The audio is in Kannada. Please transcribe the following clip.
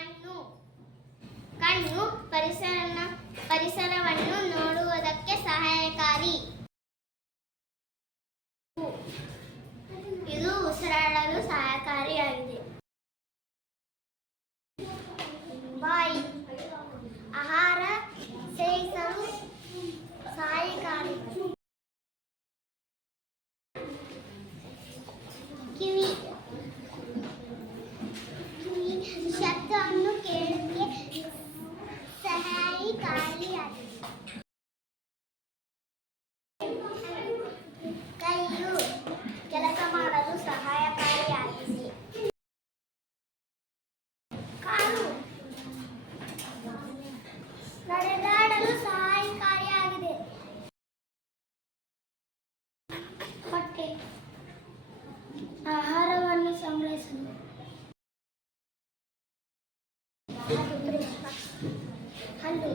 ಕಣ್ಣು ಕಣ್ಣು ಪರಿಸರವನ್ನು ನೋಡುವುದಕ್ಕೆ ಸಹಾಯಕಾರಿ. ಇದು ಉಸಿರಾಡಲು ಸಹಾಯಕಾರಿಯಾಗಿದೆ. ಬಾಯಿ ಆಹಾರ ಸೇವಿಸಲು ಸಹಾಯಕಾರಿ. ಕಿವಿ ಶಬ್ದವನ್ನು ಕೇಳಲಿಕ್ಕೆ ಸಹಾಯಕಾರಿಯಾಗಿದೆ. ಕೈಯು ಕೆಲಸ ಮಾಡಲು ಸಹಾಯಕಾರಿಯಾಗಿದೆ. ಕಾಲು ನಡೆದಾಡಲು ಸಹಾಯಕಾರಿಯಾಗಿದೆ. ಹೊಟ್ಟೆ ಆಹಾರವನ್ನು ಸಂಗ್ರಹಿಸಲು. ಹಲ್ಲು